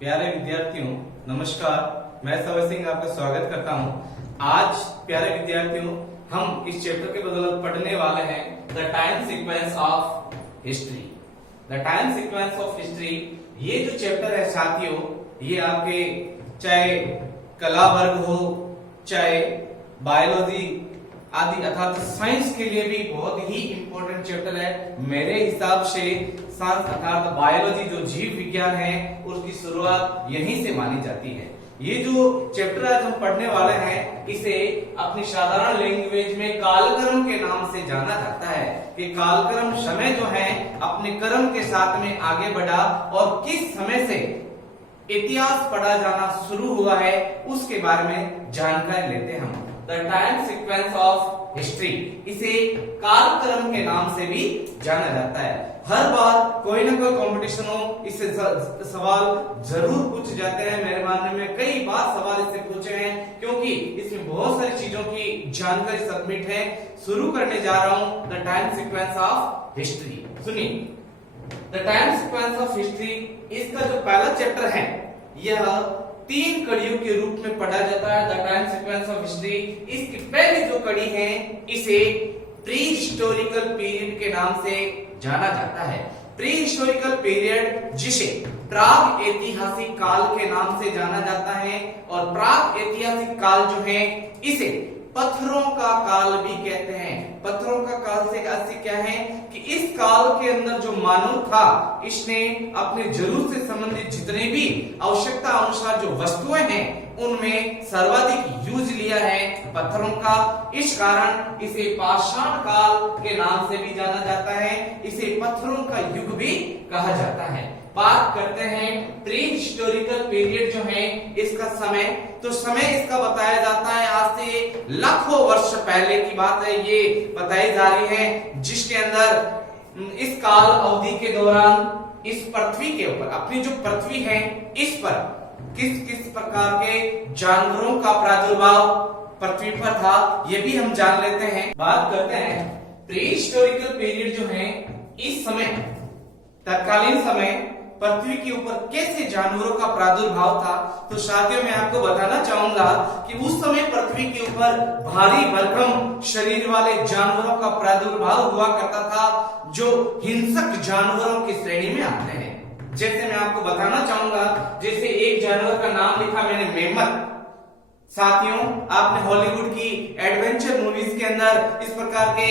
प्यारे विद्यार्थियों, नमस्कार। मैं सवय सिंह आपका स्वागत करता हूं। आज प्यारे विद्यार्थियों, हम इस चैप्टर के बदौलत पढ़ने वाले हैं the time sequence of history. The time sequence of history ये जो चैप्टर है साथियों, ये आपके चाहे कला वर्ग हो, चाहे बायोलॉजी आदि अर्थात साइंस के लिए भी बहुत ही इंपॉर्टेंट चैप्टर है। मेरे हिसाब से साइंस अर्थात बायोलॉजी जो जीव विज्ञान है उसकी शुरुआत यहीं से मानी जाती है। ये जो चैप्टर आज हम पढ़ने वाले हैं इसे अपनी साधारण लैंग्वेज में कालक्रम के नाम से जाना जाता है कि कालक्रम समय जो है अपने क्रम के साथ में आगे बढ़ा और किस समय से इतिहास पढ़ा जाना शुरू हुआ है उसके बारे में जानकारी लेते हैं हम। The time sequence of history, इसे कालक्रम के नाम से भी जाना जाता है। हर बार कोई ना कोई कंपटीशन हो इससे सवाल जरूर पूछे जाते हैं। मेरे मानने में कई बार सवाल इससे पूछे हैं क्योंकि इसमें बहुत सारी चीजों की जानकारी सबमिट है। शुरू करने जा रहा हूं the time sequence of history. सुनिए, the time sequence of history, इसका जो पहला चैप्टर है यह 3 कड़ियों के रूप में पढ़ा जाता है। The time sequence of history, इसकी पहली जो कड़ी है इसे प्री हिस्टोरिकल पीरियड के नाम से जाना जाता है। प्री हिस्टोरिकल पीरियड जिसे प्राग ऐतिहासिक काल के नाम से जाना जाता है और प्राग ऐतिहासिक काल जो है इसे पत्थरों का काल भी कहते हैं। पत्थरों का काल से क्या है कि इस काल के अंदर जो मानव था इसने अपने जरूरत से संबंधित जितने भी आवश्यकता अनुसार जो वस्तुएं हैं उनमें सर्वाधिक यूज लिया है पत्थरों का। इस कारण इसे पाषाण काल के नाम से भी जाना जाता है। इसे पत्थरों का युग भी कहा जाता है। बात करते हैं प्री हिस्टोरिकल पीरियड जो है इसका समय, तो समय इसका बताया जाता है आज से लाखों वर्ष पहले की बात है। ये बताई जा रही है जिसके अंदर इस काल अवधि के दौरान इस पृथ्वी के ऊपर, अपनी जो पृथ्वी है इस पर किस किस प्रकार के जानवरों का प्रादुर्भाव पृथ्वी पर था ये भी हम जान लेते हैं। बात करते हैं प्री हिस्टोरिकल पीरियड जो है इस समय तत्कालीन समय पृथ्वी के ऊपर कैसे जानवरों का प्रादुर्भाव था। तो साथियों मैं आपको बताना चाहूंगा कि उस समय पृथ्वी के ऊपर भारी भरकम शरीर वाले जानवरों का प्रादुर्भाव हुआ करता था जो हिंसक जानवरों की श्रेणी में आते हैं। जैसे मैं आपको बताना चाहूंगा, जैसे एक जानवर का नाम लिखा मैंने मेमथ। साथियों आपने हॉलीवुड की एडवेंचर मूवीज के अंदर इस प्रकार के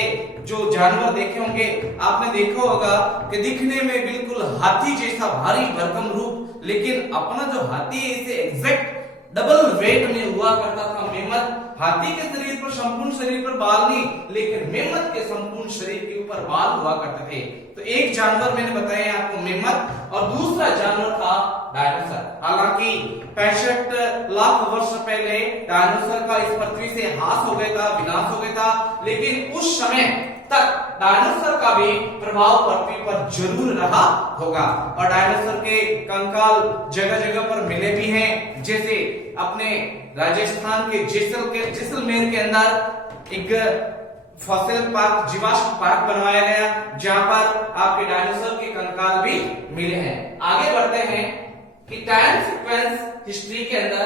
जो जानवर देखे होंगे। आपने देखा होगा कि दिखने में बिल्कुल हाथी जैसा भारी भरकम रूप, लेकिन अपना जो हाथी है इसे एग्जैक्ट डबल वेट में हुआ करता था मेमथ। हाथी के शरीर पर, संपूर्ण शरीर पर बाल नहीं, लेकिन मेमथ के संपूर्ण शरीर के ऊपर बाल हुआ करते थे। तो एक जानवर मैंने बताया आपको मेमथ और दूसरा जानवर था डायनासोर। हालांकि 65 लाख वर्ष पहले डायनासोर का इस पृथ्वी से हास हो गया था, विनाश हो गया था, लेकिन उस समय तक डायनासोर का भी प्रभाव पृथ्वी पर जरूर रहा होगा और डायनासोर के कंकाल जगह जगह पर मिले भी हैं। जैसे अपने राजस्थान के जैसलमेर के अंदर एक फॉसिल पार्क, जीवाश्म पार्क बनवाया गया जहां पर आपके डायनासोर के कंकाल भी मिले हैं। आगे बढ़ते हैं कि टाइम सीक्वेंस हिस्ट्री के अंदर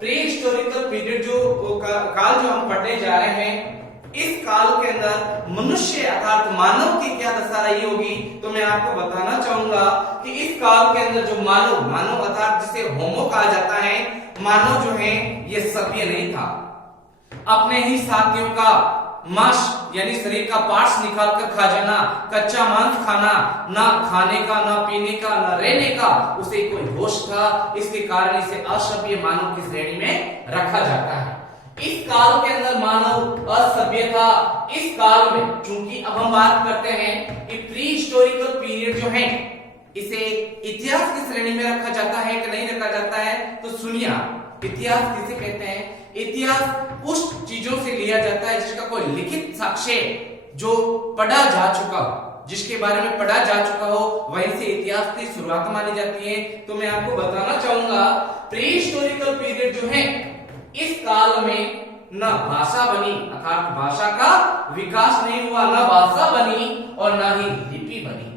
प्री हिस्टोरिकल पीरियड जो काल जो हम पढ़ने जा रहे हैं, इस काल के अंदर मनुष्य अर्थात मानव की क्या दशा रही होगी। तो मैं आपको बताना चाहूंगा कि इस काल के अंदर जो मानव अर्थात जिसे होमो कहा जाता है, मानव जो है ये सभ्य नहीं था। अपने ही साथियों का मांस यानी शरीर का पार्ट्स निकाल कर खा जाना, कच्चा मांस खाना, ना खाने का, ना पीने का, ना रहने का उसे कोई होश था। इसके कारण इसे असभ्य मानव की श्रेणी में रखा जाता है। इस काल के अंदर मानव असभ्य था। इस काल में चूंकि अब हम बात करते हैं कि प्री हिस्टोरिकल पीरियड जो है इसे इतिहास की श्रेणी में रखा जाता है कि नहीं रखा जाता है। तो सुनिए, इतिहास किसे कहते हैं? इतिहास उस चीजों से लिया जाता है जिसका कोई लिखित साक्ष्य जो पढ़ा जा चुका हो, जिसके बारे में पढ़ा जा चुका हो, वहीं से इतिहास की शुरुआत मानी जाती है। तो मैं आपको बताना चाहूंगा प्री हिस्टोरिकल पीरियड जो है इस काल में न भाषा बनी अर्थात भाषा का विकास नहीं हुआ, न भाषा बनी और न ही लिपि बनी।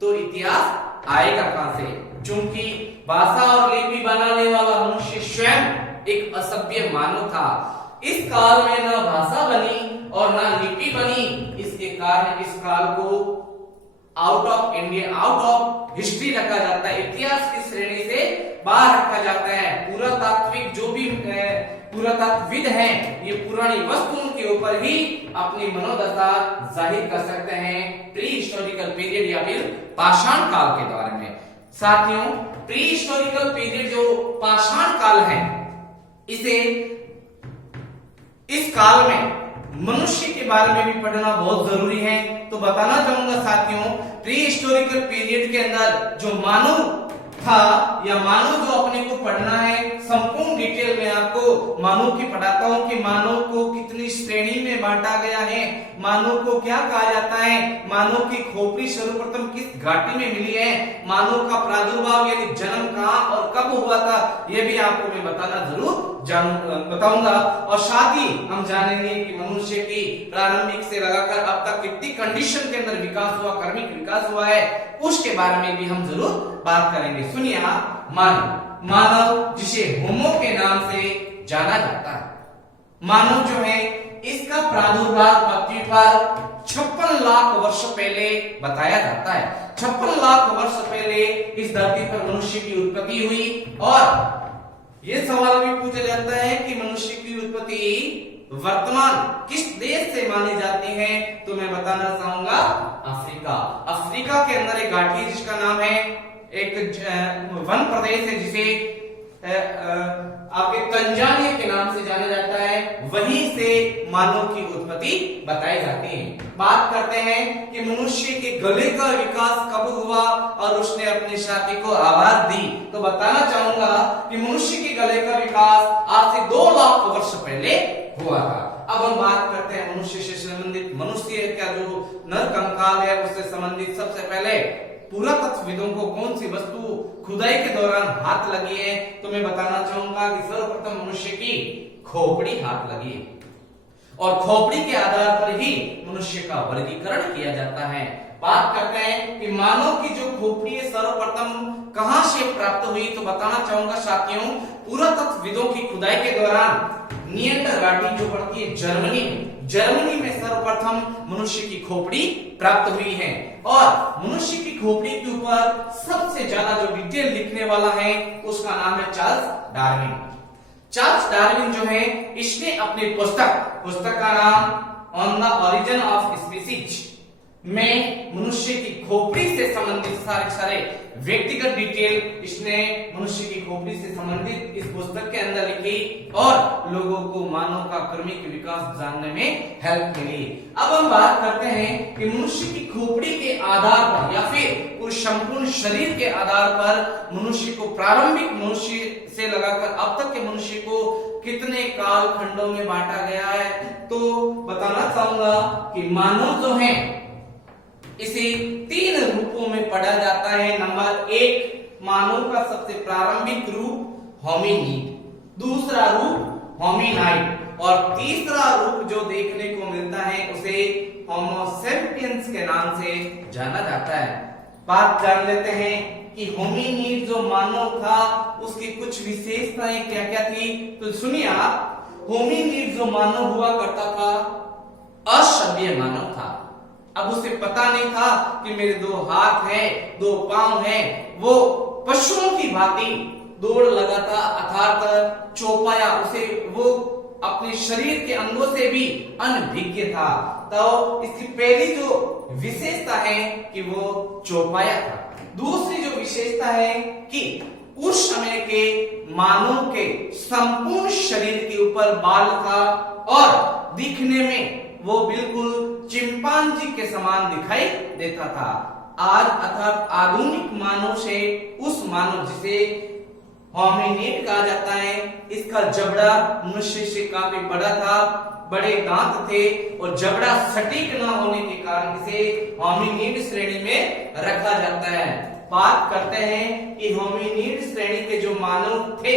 तो इतिहास आएगा कहां से? चूंकि भाषा और लिपि बनाने वाला मनुष्य स्वयं एक असभ्य मानव था। इस काल में न भाषा बनी और न लिपि बनी, इसके कारण इस काल को out of India, out of history रखा जाता है, इतिहास की श्रेणी से बाहर रखा जाता है। पुरातात्विक जो भी पुरातत्वविद हैं, ये पुरानी वस्तुओं के ऊपर ही अपनी मनोदशा जाहिर कर सकते हैं प्री हिस्टोरिकल पीरियड या फिर पाषाण काल के बारे में। साथियों, प्री हिस्टोरिकल पीरियड जो पाषाण काल है, इसे इस काल में मनुष्य के बारे में भी पढ़ना बहुत जरूरी है। तो बताना चाहूंगा साथियों, प्री हिस्टोरिकल पीरियड के अंदर जो मानव था या मानव जो अपने को पढ़ना है, संपूर्ण डिटेल में आपको मानव की पढ़ाता हूं कि मानव को कितनी श्रेणी में बांटा गया है, मानव को क्या कहा जाता है, मानव की खोपड़ी सर्वप्रथम किस घाटी में मिली है, मानव का प्रादुर्भाव यानी जन्म कहां और कब हुआ था, यह भी आपको मैं बताना जरूर बताऊंगा। और साथ ही हम जानेंगे कि मनुष्य की प्रारंभिक से लगाकर अब तक कितनी कंडीशन के अंदर विकास हुआ, कर्मिक विकास हुआ है, उसके बारे में भी हम जरूर बात करेंगे। सुनिए, मानव जिसे होमो के नाम से जाना जाता है, मानव जो है इसका प्रादुर्भाव पृथ्वी पर 56 लाख वर्ष पहले बताया जाता है। 56 लाख वर्ष पहले इस धरती पर मनुष्य की उत्पत्ति हुई। और यह सवाल भी पूछा जाता है कि मनुष्य की उत्पत्ति वर्तमान किस देश से मानी जाती है, तो मैं बताना चाहूंगा अफ्रीका। अफ्रीका के अंदर एक घाटी है जिसका नाम है, एक वन प्रदेश है जिसे आपके तंजानिया के नाम से जाना जाता है, वहीं से मानव की उत्पत्ति बताई जाती है। बात करते हैं कि मनुष्य के गले का विकास कब हुआ और उसने अपने साथी को आवाज दी, तो बताना चाहूंगा कि मनुष्य के गले का विकास आज से 2 लाख वर्ष पहले हुआ था। अब हम बात करते हैं मनुष्य से संबंधित, मनुष्य का जो नर कंकाल है उससे संबंधित सबसे पहले पुरातत्वविदों को कौन सी वस्तु खुदाई के दौरान हाथ लगी है, तो मैं बताना चाहूंगा कि सर्वप्रथम मनुष्य की खोपड़ी हाथ लगी है और खोपड़ी के आधार पर ही मनुष्य का वर्गीकरण किया जाता है। बात करते हैं कि मानव की जो खोपड़ी है सर्वप्रथम कहां से प्राप्त हुई, तो बताना चाहूंगा साथियों, पुरातत्वविदों की खुदाई के दौरान नियंडर घाटी जो पड़ती है जर्मनी में सर्वप्रथम मनुष्य की खोपड़ी प्राप्त हुई है। और मनुष्य की खोपड़ी के ऊपर सबसे ज्यादा जो डिटेल लिखने वाला है उसका नाम है चार्ल्स डार्विन। चार्ल्स डार्विन जो है, इसने अपनी पुस्तक का नाम on the origin of species में मनुष्य की खोपड़ी से संबंधित सारे व्यक्तिगत डिटेल इसने मनुष्य की खोपड़ी से संबंधित इस पुस्तक के अंदर लिखी और लोगों को मानव का कर्मिक विकास जानने में हेल्प मिली। अब हम बात करते हैं कि मनुष्य की खोपड़ी के आधार पर या फिर उस संपूर्ण शरीर के आधार पर मनुष्य को प्रारंभिक मनुष्य से लगाकर अब तक के मनुष्य को कितने काल खंडों में बांटा गया है, तो बताना चाहूंगा कि मानव जो है इसे 3 रूपों में पढ़ा जाता है। नंबर 1, मानव का सबसे प्रारंभिक रूप होमिनिड, दूसरा रूप होमिनाइड और तीसरा रूप जो देखने को मिलता है उसे होमो सेपियंस के नाम से जाना जाता है। बात जान लेते हैं कि होमिनिड जो मानव था उसकी कुछ विशेषताएं क्या क्या थी, तो सुनिए आप, होमिनिड जो मानव हुआ करता था असभ्य मानव था। अब उसे पता नहीं था कि मेरे 2 हाथ हैं, 2 पांव हैं, वो पशुओं की भांति दौड़ लगाता अर्थात चौपाया, उसे वो अपने शरीर के अंगों से भी अनभिज्ञ था। तो इसकी पहली जो विशेषता है कि वो चौपाया था। दूसरी जो विशेषता है कि उस समय के मानव के संपूर्ण शरीर के ऊपर बाल था और दिखने में वो बिल्कुल चिंपांजी के समान दिखाई देता था। आज अर्थात आधुनिक मानव से उस मानव जिसे होमिनिड कहा जाता है, इसका जबड़ा मनुष्य से काफी बड़ा था, बड़े दांत थे और जबड़ा सटीक न होने के कारण इसे होमिनिड श्रेणी में रखा जाता है। बात करते हैं कि होमिनिड श्रेणी के जो मानव थे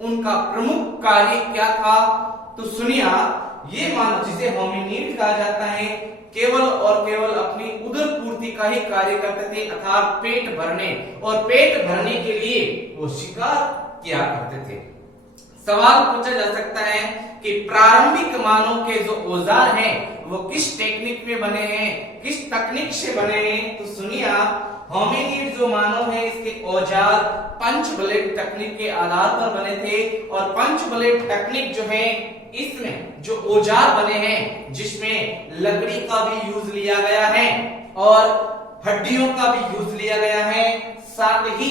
उनका प्रमुख कार्य क्या था, तो सुनिए, ये मानव जिसे होमिनिड कहा जाता है केवल और केवल अपनी उदर पूर्ति का ही कार्य करते थे, अर्थात पेट भरने, और पेट भरने के लिए वो शिकार किया करते थे। सवाल पूछा जा सकता है कि प्रारंभिक मानव के जो औजार हैं वो किस टेक्निक में बने हैं, किस तकनीक से बने हैं? तो सुनिए आप, होमिनिड जो मानव है इसके औजार पंच ब्लेड तकनीक के आधार पर बने थे, और पंच ब्लेड तकनीक जो है इसमें जो औजार बने हैं जिसमें लकड़ी का भी यूज लिया गया है और हड्डियों का भी यूज लिया गया है, साथ ही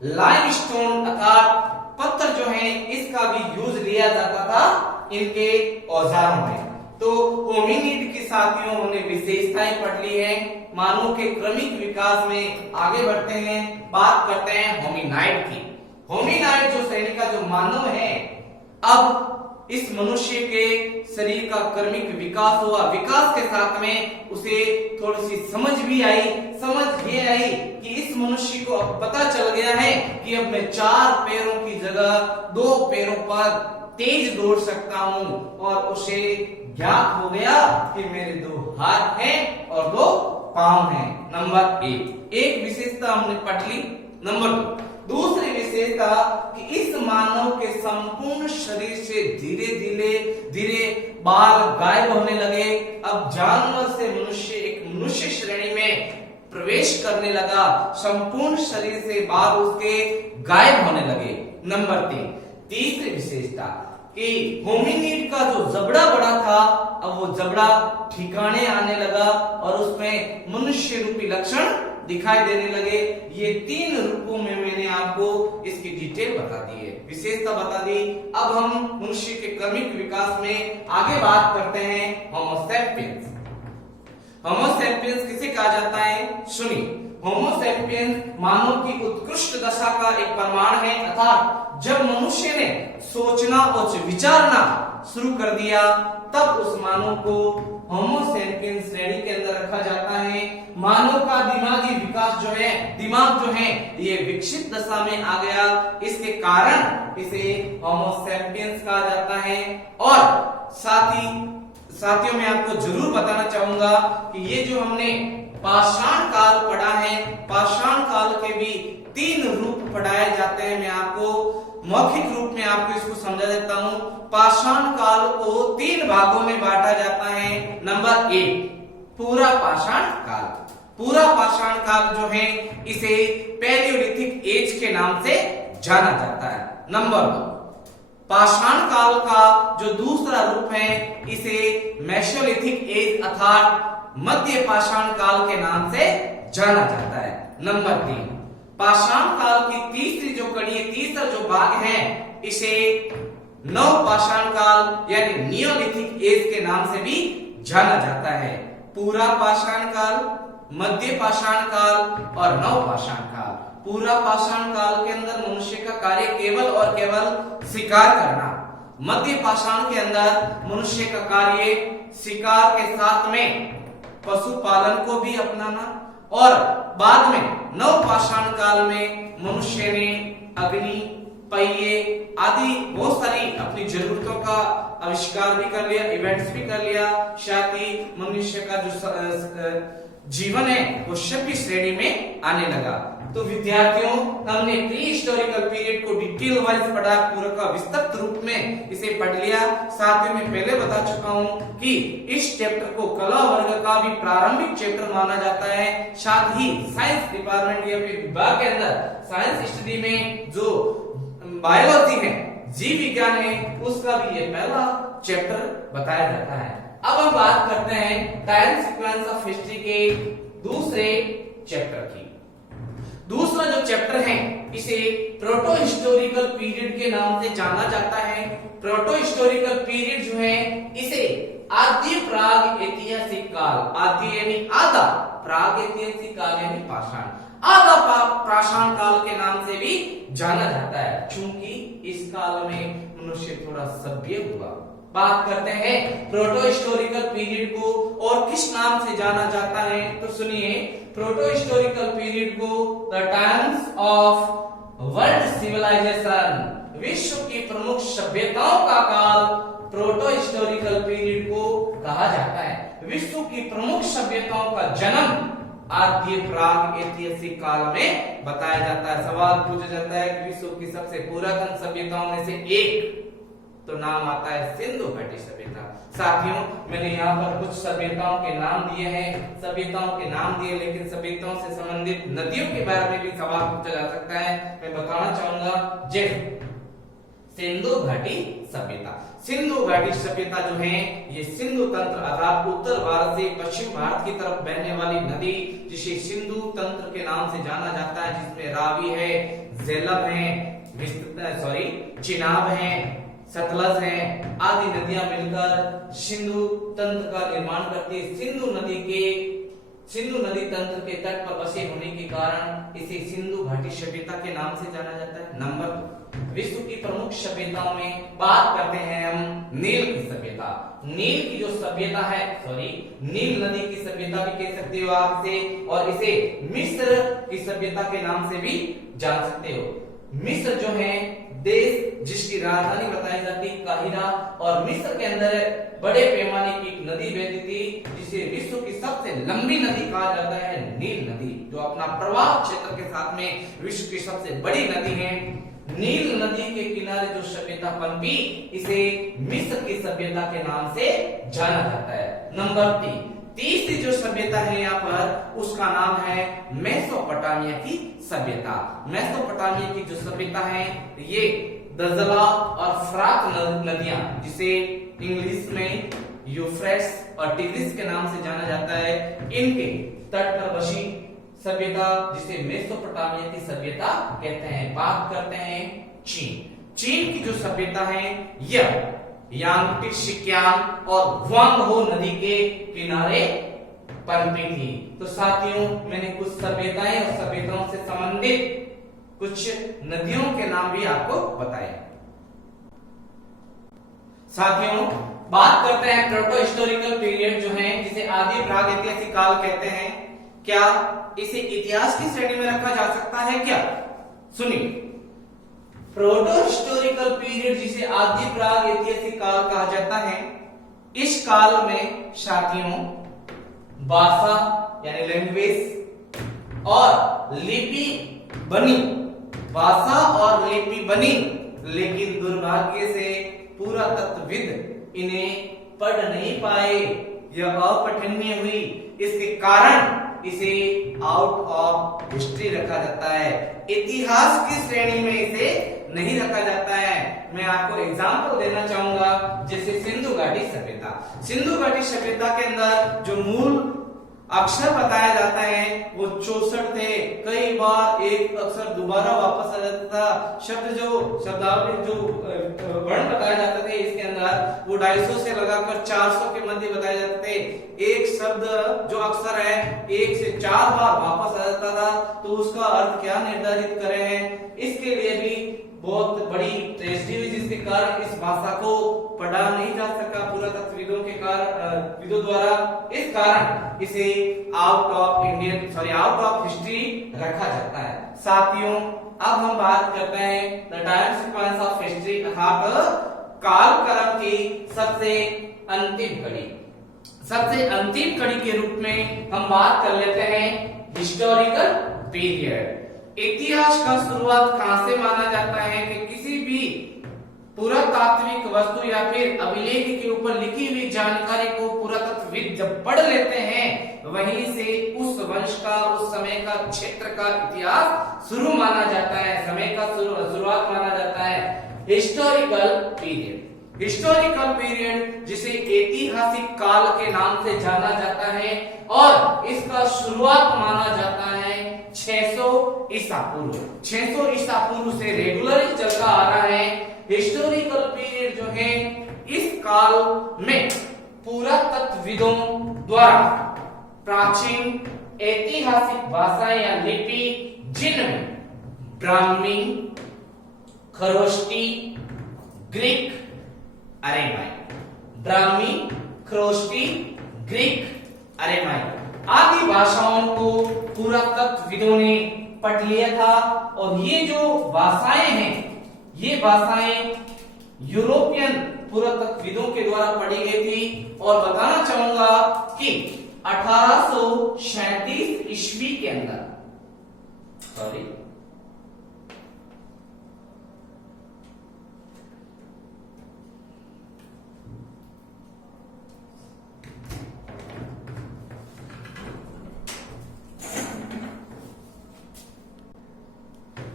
लाइमस्टोन अर्थात पत्थर जो है इसका भी यूज लिया जाता था इनके औजारों में। तो होमिनिड के साथियों हमने विशेषताएं पढ़ ली है। मानव के क्रमिक विकास में आगे बढ़ते हैं, बात करते हैं होमिनाइड की। होमिनाइड जो श्रेणी का जो मानव है, अब इस मनुष्य के शरीर का क्रमिक विकास हुआ, विकास के साथ में उसे थोड़ी सी समझ भी आई, समझ ये आई कि इस मनुष्य को अब पता चल गया है कि अब मैं 4 पैरों की जगह 2 पैरों पर तेज दौड़ सकता हूं, और उसे ज्ञात हो गया कि मेरे 2 हाथ हैं और 2 पांव हैं। नंबर 1 विशेषता हमने पढ़ ली। नंबर 2 दूसरी विशेषता कि इस मानव के संपूर्ण शरीर से धीरे धीरे बाल गायब होने लगे। अब जानवर से मनुष्य एक मनुष्य श्रेणी में प्रवेश करने लगा, संपूर्ण शरीर से बाल उसके गायब होने लगे। नंबर 3 तीसरी विशेषता कि होमिनिड का जो जबड़ा बड़ा था, अब वो जबड़ा ठिकाने आने लगा और उसमें मनुष्य रूपी लक्षण दिखाई देने लगे। ये 3 रूपों में मैंने आपको इसकी डिटेल बता दी है, विशेषता बता दी। अब हम मनुष्य के क्रमिक विकास में आगे बात करते हैं होमो सैपियंस। होमो सैपियंस किसे कहा जाता है? सुनिए, होमो सैपियंस मानव की उत्कृष्ट दशा का एक प्रमाण है, अर्थात जब मनुष्य ने सोचना और विचारना शुरू कर दिया तब उस मानव को होमो सैपियंस श्रेणी के अंदर रखा जाता है। मानव का दिमागी विकास जो है, दिमाग जो है ये विकसित दशा में आ गया, इसके कारण इसे होमो सैपियंस कहा जाता है। और साथियों मैं आपको जरूर बताना चाहूंगा कि ये जो हमने पाषाण काल पढ़ा है, पाषाण काल के भी 3 रूप पढ़ाए जाते हैं। मैं आपको मौखिक रूप में आपको इसको समझा देता हूं। पाषाण काल को 3 भागों में बांटा जाता है। नंबर 1 पूरा पाषाण काल। पूरा पाषाण काल जो है इसे पैलियोलिथिक एज के नाम से जाना जाता है। नंबर 2 पाषाण काल का जो दूसरा रूप है इसे मेसोलिथिक एज अर्थात मध्य पाषाण काल के नाम से जाना जाता है। नंबर 3 पाषाण काल की तीसरी जो कड़ी है, तीसरा जो भाग है इसे नव पाषाण काल यानी नियोलिथिक एज के नाम से भी जाना जाता है। पूरा पाषाण काल, मध्य पाषाण काल और नव पाषाण काल। पूरा पाषाण काल के अंदर मनुष्य का कार्य केवल और केवल शिकार करना। मध्य पाषाण के अंदर मनुष्य का कार्य शिकार के साथ में पशुपालन को भी अपनाना, और बाद में नव पाषाण काल में मनुष्य ने अग्नि, पहिए आदि बहुत सारी अपनी जरूरतों का आविष्कार भी कर लिया, इवेंट्स भी कर लिया। साथ ही मनुष्य का जो जीवन है वो सभ्य श्रेणी में आने लगा। तो विद्यार्थियों, हमने प्री हिस्टोरिकल पीरियड को डिटेल वाइज पढ़ा, पूरा का विस्तृत रूप में इसे पढ़ लिया। साथ ही मैं पहले बता चुका हूं कि इस चैप्टर को कला वर्ग का भी प्रारंभिक चैप्टर माना जाता है। साथ ही साइंस डिपार्टमेंट या फिर विभाग के अंदर साइंस स्टडी में जो बायोलॉजी है, जीव विज्ञान है, उसका भी ये पहला चैप्टर बताया जाता है। अब हम बात करते हैं टाइम सीक्वेंस ऑफ हिस्ट्री के दूसरे चैप्टर की। दूसरा जो चैप्टर है इसे प्रोटो हिस्टोरिकल पीरियड के नाम से जाना जाता है। प्रोटो हिस्टोरिकल पीरियड जो है इसे आद्य प्राग ऐतिहासिक काल, आद्य यानी आधा, प्राग ऐतिहासिक काल यानी पाषाण, आधा पाषाण काल के नाम से भी जाना जाता है, क्योंकि इस काल में मनुष्य थोड़ा सभ्य हुआ। बात करते हैं प्रोटो हिस्टोरिकल पीरियड को और किस नाम से जाना जाता है, तो सुनिए, प्रोटो हिस्टोरिकल पीरियड को the times of world civilisation, विश्व की प्रमुख सभ्यताओं का काल प्रोटो हिस्टोरिकल पीरियड को कहा जाता है। विश्व की प्रमुख सभ्यताओं का जन्म आद्य प्राग ऐतिहासिक काल में बताया जाता है। सवाल पूछा जाता है कि विश्व की सबसे पुरातन सभ्यताओं में से एक, तो नाम आता है सिंधु घाटी सभ्यता। साथियों, मैंने यहाँ पर कुछ सभ्यताओं के नाम दिए हैं, सभ्यताओं के नाम दिए, लेकिन सभ्यताओं से संबंधित नदियों के बारे में भी सवाल पूछा जा सकता है। मैं बताना चाहूंगा जैसे सिंधु घाटी सभ्यता। सिंधु घाटी सभ्यता जो है ये सिंधु तंत्र अर्थात उत्तर भारत से पश्चिम भारत की तरफ बहने वाली नदी, जिसे सिंधु तंत्र के नाम से जाना जाता है, जिसमें रावी है, झेलम है, चिनाब है, सतलज है आदि नदियां मिलकर सिंधु तंत्र का निर्माण करती है। सिंधु नदी तंत्र के तट पर बसे होने के कारण इसे सिंधु घाटी सभ्यता के नाम से जाना जाता है। नंबर 2, विश्व की प्रमुख सभ्यताओं में बात करते हैं हम नील की सभ्यता। नील की जो सभ्यता है, नील नदी की सभ्यता भी कह सकते हो आप इसे, और इसे मिस्र की सभ्यता के नाम से भी जान सकते हो। मिस्र जो है देश जिसकी राजधानी बताई जाती काहिरा, और मिस्र के अंदर बड़े पैमाने की एक नदी बहती थी, जिसे विश्व की सबसे लंबी नदी कहा जाता है नील नदी, जो अपना प्रवाह क्षेत्र के साथ में विश्व की सबसे बड़ी नदी है। नील नदी के किनारे जो सभ्यता पनपी, इसे मिस्र की सभ्यता के नाम से जाना जाता है। नंबर 3, तीसरी जो सभ्यता है यहाँ पर, उसका नाम है मेसोपोटामिया की सभ्यता। मेसोपोटामिया की जो सभ्यता है ये दजला और फ्रात नदियां, जिसे इंग्लिश में यूफ्रेट्स और टिग्रिस के नाम से जाना जाता है, इनके तट पर बसी सभ्यता जिसे मेसोपोटामिया की सभ्यता कहते हैं। बात करते हैं चीन की जो सभ्यता है यह यांगटिक शिक्यान और ग्वांगहो नदी के किनारे पनपी थी। तो साथियों, मैंने कुछ सभ्यताएं और सभ्यताओं से संबंधित कुछ नदियों के नाम भी आपको बताए। साथियों, बात करते हैं प्रोटो हिस्टोरिकल पीरियड जो है, जिसे आदि प्राग ऐतिहासिक काल कहते हैं। क्या इसे इतिहास की श्रेणी में रखा जा सकता है क्या? सुनिए, प्रोटो हिस्टोरिकल पीरियड जिसे आदि प्राग ऐतिहासिक काल कहा जाता है, इस काल में साथियों भाषा यानी लैंग्वेज और लिपि बनी, भाषा और लिपि बनी, लेकिन दुर्भाग्य से पुरातत्वविद इन्हें पढ़ नहीं पाए, यह अपठनीय हुई। इसके कारण इसे आउट ऑफ हिस्ट्री रखा जाता है, इतिहास की श्रेणी में इसे नहीं रखा जाता है। मैं आपको एग्जांपल देना चाहूंगा, जैसे सिंधु घाटी सभ्यता। सिंधु घाटी सभ्यता के अंदर जो मूल अक्षर बताया जाता है वो 64 थे। कई बार एक अक्षर दोबारा वापस आ जाता था। शब्दावली जो वर्ण बताए जाते थे इसके अंदर वो 250 से लगाकर 400 के मध्य बताए जाते थे। एक शब्द जो अक्षर है 1 से 4 बार वापस आ जाता था, तो उसका अर्थ क्या निर्धारित करें हैं, इसके लिए भी बहुत बड़ी ट्रेजेडी हुई, जिसके कारण इस भाषा को पढ़ा नहीं जा सका पुरातत्वविदों के विदों द्वारा। इस कारण इसे आउट ऑफ हिस्ट्री रखा जाता है। साथियों, अब हम बात करते हैं the time sequence of history अर्थात कालक्रम की सबसे अंतिम कड़ी के रूप में हम बात कर लेते हैं हिस्टोरिकल पीरियड। इतिहास का शुरुआत कहां से माना जाता है कि किसी भी पुरातात्विक वस्तु या फिर अभिलेख के ऊपर लिखी हुई जानकारी को पुरातत्वविद जब पढ़ लेते हैं, वहीं से उस वंश का, उस समय का, क्षेत्र का इतिहास शुरू माना जाता है, समय का शुरुआत माना जाता है। हिस्टोरिकल पीरियड जिसे ऐतिहासिक काल के नाम से जाना जाता है, और इसका शुरुआत माना जाता है 600 ईसा पूर्व। 600 ईसा पूर्व से रेगुलर चलता आ रहा है। हिस्टोरिकल पीरियड जो है, इस काल में पुरातत्वविदों द्वारा प्राचीन ऐतिहासिक भाषाएं या लिपि, जिनमें ब्राह्मी, खरोष्टी, ग्रीक, अरेमाइक आदि भाषाओं को पुरातत्वविदों ने पढ़ लिया था। और ये जो भाषाएं हैं, ये भाषाएं यूरोपियन पुरातत्वविदों के द्वारा पढ़ी गई थी और बताना चाहूंगा कि 1837 ईस्वी के अंदर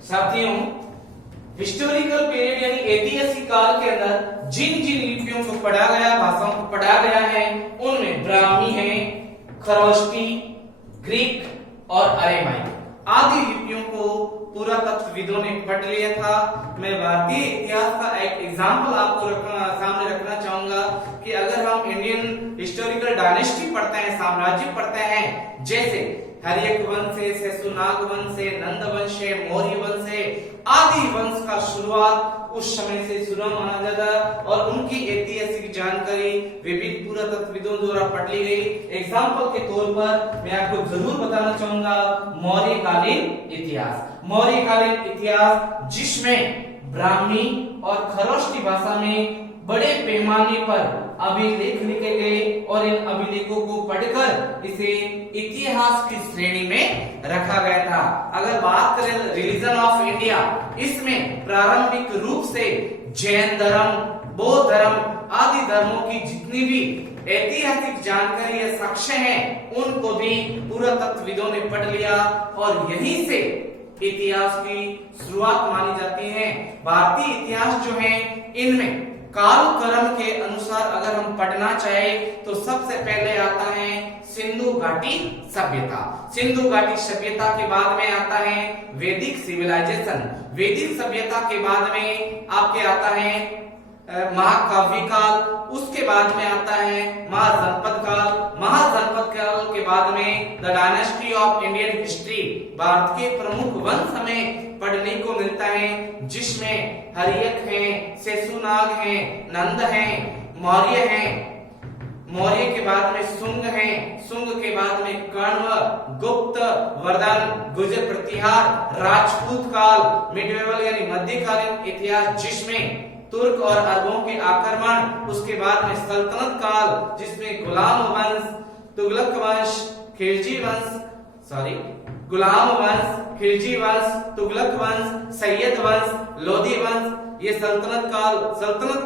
साथियों, हिस्टोरिकल पीरियड यानी ऐतिहासिक काल के अंदर जिन जिन लिपियों को पढ़ा गया, भाषाओं को पढ़ा गया है, उनमें ब्राह्मी है, खरोष्टी, ग्रीक और अरेमाई आदि लिपियों को पुरातत्वविदों ने पढ़ लिया था। मैं भारतीय इतिहास का एक एग्जाम्पल आपको सामने रखना चाहूंगा कि अगर हम इंडियन हिस्टोरिकल डायनेस्टी पढ़ते हैं, साम्राज्य पढ़ते हैं, जैसे हर्यक वंश है, सेसुनाग वंश है, नंद वंश है, मौर्य वंश है, आदि वंश का शुरुआत उस समय से शुरू माना जाता और उनकी ऐतिहासिक जानकारी विभिन्न पुरातत्वविदों द्वारा पढ़ ली गई। एग्जाम्पल के तौर पर मैं आपको जरूर बताना चाहूंगा मौर्यकालीन इतिहास। मौर्यकालीन इतिहास जिसमें ब्राह्मी और खरोष्टी भाषा में बड़े पैमाने पर अभिलेख लिखे गए और इन अभिलेखों को पढ़कर इसे इतिहास की श्रेणी में रखा गया था। अगर बात करें रिलीजन ऑफ इंडिया, इसमें प्रारंभिक रूप से जैन धर्म, बौद्ध धर्म आदि धर्मों की जितनी भी ऐतिहासिक जानकारी या साक्ष्य हैं, उनको भी पुरातत्वविदों ने पढ़ लिया और यहीं से इतिहास की शुरुआत मानी जाती है। भारतीय इतिहास जो है, इनमें कालक्रम के अनुसार अगर हम पढ़ना चाहे तो सबसे पहले आता है सिंधु घाटी सभ्यता। सिंधु घाटी सभ्यता के बाद में आता है वैदिक सिविलाइजेशन। वैदिक सभ्यता के बाद में आपके आता है महाकाव्य काल। उसके बाद में आता है महाजनपद काल। महाजनपद काल के बाद में the dynasty of Indian history, Bharat के प्रमुख वंश हमें पढ़ने को मिलता है, जिसमें हर्यक हैं, सेसुनाग हैं, नंद हैं, मौर्य हैं। मौर्य के बाद में सुंग हैं, सुंग के बाद में कण्व, गुप्त, वर्धन, गुर्जर प्रतिहार, राजपूत काल, मिडवेवल यानी मध्यकालीन इतिहास जिसमें तुर्क और अरबों के आक्रमण, उसके बाद में सल्तनत काल जिसमें गुलाम वंश, तुगलक वंश, खिलजी वंश, गुलाम वंश, खिलजी वंश, तुगलक वंश, सैयद वंश, लोधी वंश, ये सल्तनत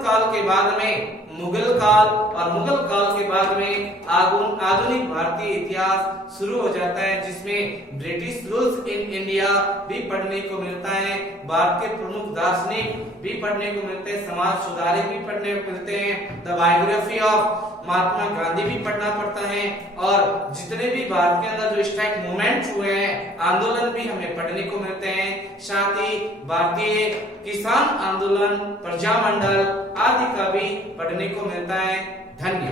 काल के बाद में मुगल काल और मुगल काल के बाद में आधुनिक भारतीय इतिहास शुरू हो जाता है, जिसमें ब्रिटिश रूल्स इन इंडिया भी पढ़ने को मिलता है, भारत के प्रमुख दार्शनिक भी पढ़ने को मिलते हैं, समाज सुधारक भी पढ़ने को मिलते हैं, the biography of Mahatma Gandhi भी पढ़ना पड़ता है और जितने भी भारत के अंदर जो स्ट्राइक मूवमेंट हुए हैं, आंदोलन भी हमें पढ़ने को मिलते हैं। साथ ही भारतीय किसान आंदोलन, प्रजामंडल आदि का भी पढ़ने को मिलता है। धन्यवाद।